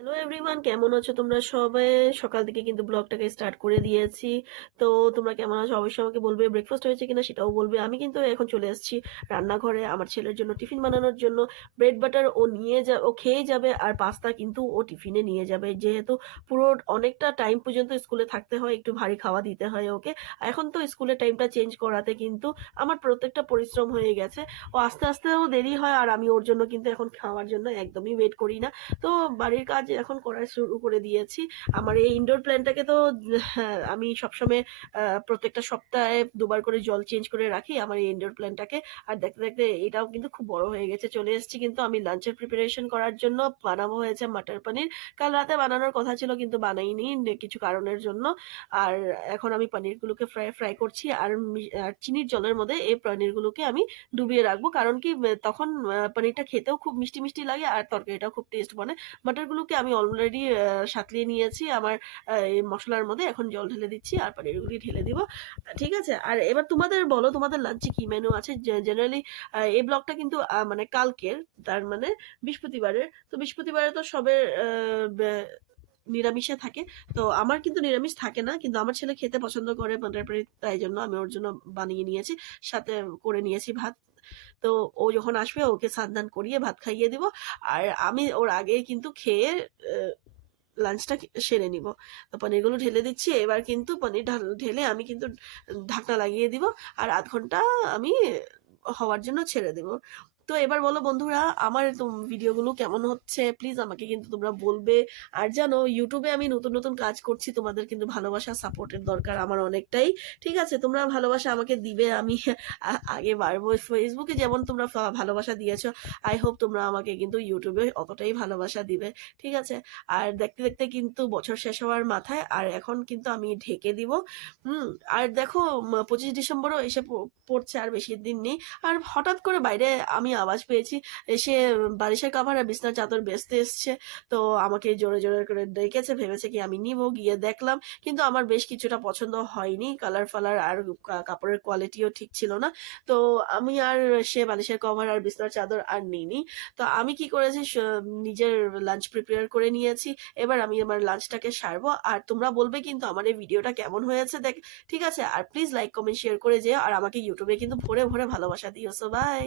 Hello everyone, কেমন আছো তোমরা সবাই? সকাল থেকে কিন্তু ব্লগটাকে স্টার্ট করে দিয়েছি। তো তোমরা কেমন আছো অবশ্যই আমাকে বলবে। ব্রেকফাস্ট হয়েছে কিনা সেটাও বলবে। আমি কিন্তু এখন চলে এসেছি রান্নাঘরে আমার ছেলের জন্য টিফিন বানানোর জন্য। ব্রেড বাটার ও খেয়ে যাবে, আর পাস্তা কিন্তু ও টিফিনে নিয়ে যাবে, যেহেতু পুরো অনেকটা টাইম পর্যন্ত স্কুলে থাকতে হয়, একটু ভারী খাওয়া দিতে হয় ওকে। এখন তো স্কুলের টাইমটা চেঞ্জ করাতে কিন্তু আমার প্রত্যেকটা পরিশ্রম হয়ে গেছে। ও আস্তে আস্তেও দেরি হয়, আর আমি ওর জন্য কিন্তু এখন খাওয়ার জন্য একদমই ওয়েট করি না। তো বাড়ির কাজ এখন করা শুরু করে দিয়েছি। আমার এই ইনডোর প্ল্যান্টটাকে তো আমি সবসময় প্রত্যেকটা সপ্তাহে দুবার করে জল চেঞ্জ করে রাখি আমার এই ইনডোর প্ল্যান্টটাকে। আর দেখতে দেখতে এটাও কিন্তু খুব বড় হয়ে গেছে। চলে এসেছি কিন্তু আমি লাঞ্চের প্রিপারেশন করার জন্য। বানাবো হয়েছে মাটার পনির। কাল রাতে বানানোর কথা ছিল কিন্তু বানাইনি কিছু কারণের জন্য। আর এখন আমি পনিরগুলোকে ফ্রাই ফ্রাই করছি, আর আর চিনির জলের মধ্যে এই পনিরগুলোকে আমি ডুবিয়ে রাখবো, কারণ কি তখন পনিরটা খেতেও খুব মিষ্টি মিষ্টি লাগে, আর তরকারিটাও খুব টেস্ট বনে। বাটারগুলোকে আমি অলরেডি সাঁতলিয়ে নিয়েছি আমার এই মশলার মধ্যে। এখন জল ঢেলে দিচ্ছি আর পনিরগুলি ঢেলে দিব। ঠিক আছে, আর এবার তোমাদের বলো তোমাদের লাঞ্চে কি মেনু আছে। জেনারেলি এই ব্লগটা কিন্তু মানে কালকের, তার মানে বৃহস্পতিবারের। তো বৃহস্পতিবারে তো সবের নিরামিষে থাকে। তো আমার কিন্তু নিরামিষ থাকে না, কিন্তু আমার ছেলে খেতে পছন্দ করে বাটার পনির, তাই জন্য আমি ওর জন্য বানিয়ে নিয়েছি, সাথে করে নিয়েছি ভাত। তো ও যখন আসবে ওকে স্নান করিয়ে ভাত খাইয়ে দিব, আর আমি ওর আগে কিন্তু খেয়ে লাঞ্চটা সেরে নিব। তো পনিরগুলো ঢেলে দিচ্ছি, এবার কিন্তু পনির ঢেলে আমি কিন্তু ঢাকনা লাগিয়ে দিব, আর আধ ঘন্টা আমি হওয়ার জন্য ছেড়ে দেব। তো এবার বলো বন্ধুরা, আমার ভিডিওগুলো কেমন হচ্ছে প্লিজ আমাকে কিন্তু তোমরা বলবে। আর জানো ইউটিউবে আমি নতুন নতুন কাজ করছি, তোমাদের কিন্তু ভালোবাসা সাপোর্টের দরকার আমার অনেকটাই। ঠিক আছে, তোমরা ভালোবাসা আমাকে দিবে, আমি আগে বাড়বো। ফেসবুকে যেমন তোমরা ভালোবাসা দিয়েছো, আই হোপ তোমরা আমাকে কিন্তু ইউটিউবে অতটাই ভালোবাসা দিবে। ঠিক আছে, আর দেখতে দেখতে কিন্তু বছর শেষ হওয়ার মাথায়, আর এখন কিন্তু আমি ঢেকে দিব। আর দেখো 25 ডিসেম্বরও এসে পড়ছে, আর বেশি দিন নেই। আর হঠাৎ করে বাইরে আমি আওয়াজ পেয়েছি, এসে বালিশের কাভার আর বিছনার চাদর বেচতে এসছে। তো আমাকে জোরে জোরে করে ডেকেছে, ভেবেছে কি আমি নিব। গিয়ে দেখলাম কিন্তু আমার বেশ কিছুটা পছন্দ হয়নি, কালার ফালার আর কাপড়ের কোয়ালিটিও ঠিক ছিল না। তো আমি আর সে বালিশের কভার আর বিছনার চাদর আর নিইনি। তো আমি কি করেছি, নিজের লাঞ্চ প্রিপেয়ার করে নিয়েছি। এবার আমি আমার লাঞ্চটাকে সারবো, আর তোমরা বলবে কিন্তু আমার এই ভিডিওটা কেমন হয়েছে দেখ। ঠিক আছে, আর প্লিজ লাইক কমেন্ট শেয়ার করে যেও, আর আমাকে ইউটিউবে কিন্তু ভরে ভরে ভালোবাসা দিও। So by.